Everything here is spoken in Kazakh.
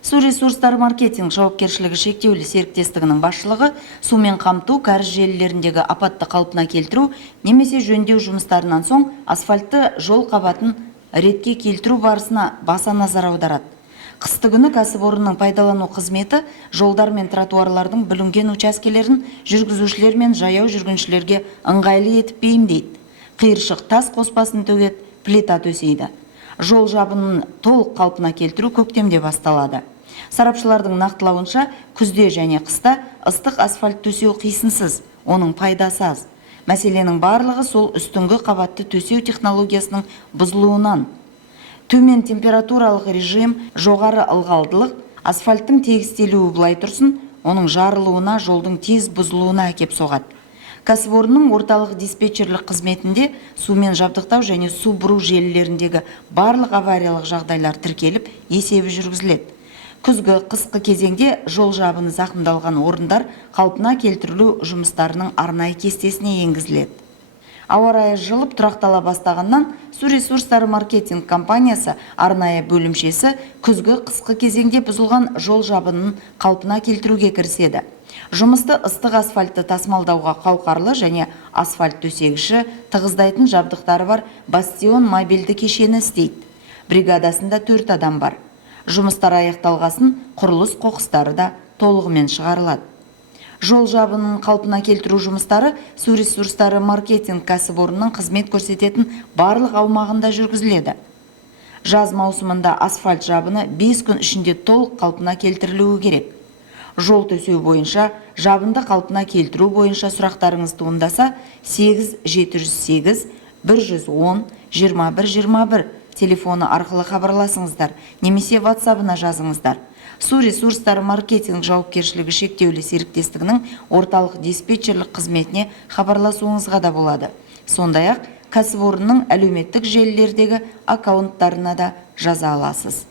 Су ресурстары маркетинг жауапкершілігі шектеулі серіктестігінің басшылығы сумен қамту, кәріз желілеріндегі апатты қалпына келтіру немесе жөндеу жұмыстарынан соң асфальтты жол қабатын ретке келтіру барысына баса назар аударады. Қыстыгүні кәсіпорынның пайдалану қызметі жолдар мен тротуарлардың бүлінген учаскелерін жүргізушілер мен жаяу жүргіншілерге ыңғайлы етіп бейімдейді. Қиыршық тас қоспасын төгеді, плита төсейді. Жол жабынын толық қалпына келтіру көктемде басталады. Сарапшылардың нақтылауынша, күзде және қыста ыстық асфальт төсеу қисынсыз, оның пайдасы аз. Мәселенің барлығы сол үстіңгі қабатты төсеу технологиясының бұзылуынан. Төмен температуралық режим, жоғары ылғалдылық, асфальттың тегістелуі былай тұрсын, оның жарылуына, жолдың тез бұзылуына әкеп соғады. Кәсіпорынның орталық диспетчерлік қызметінде сумен жабдықтау және су бұру желілеріндегі барлық авариялық жағдайлар тіркеліп, есебі жүргізіледі. Күзгі қысқы кезеңде жол жабыны зақымдалған орындар қалпына келтірілу жұмыстарының арнайы кестесіне енгізіледі. Ауа райы жылып тұрақтала бастағаннан су ресурстары маркетинг компаниясы арнайы бөлімшесі күзгі қысқы кезеңде бұзылған жол жабынын қалпына келтіруге кіріседі. Жұмысты ыстық асфальтты тасымалдауға қауқарлы және асфальт төсегіші тығыздайтын жабдықтары бар Бастион мобильді кешені істейді. Бригадасында 4 адам бар. Жұмыстар аяқталғасын құрылыс қоқыстары да толығымен шығарылады. Жол жабынын қалпына келтіру жұмыстары су ресурстары маркетинг кәсіпорынның қызмет көрсететін барлық аумағында жүргізіледі. Жаз маусымында асфальт жабыны 5 күн ішінде толық қалпына келтірілуі керек. Жол төсеу бойынша, жабынды қалпына келтіру бойынша сұрақтарыңыз туындаса 8708 110 2121 телефоны арқылы хабарласыңыздар, немесе WhatsApp-ына жазыңыздар. Су ресурстары маркетинг жауапкершілігі шектеулі серіктестігінің орталық диспетчерлік қызметіне хабарласуыңызға да болады. Сондай-ақ кәсіпорынның әлеуметтік желілердегі аккаунттарына да жаза аласыз.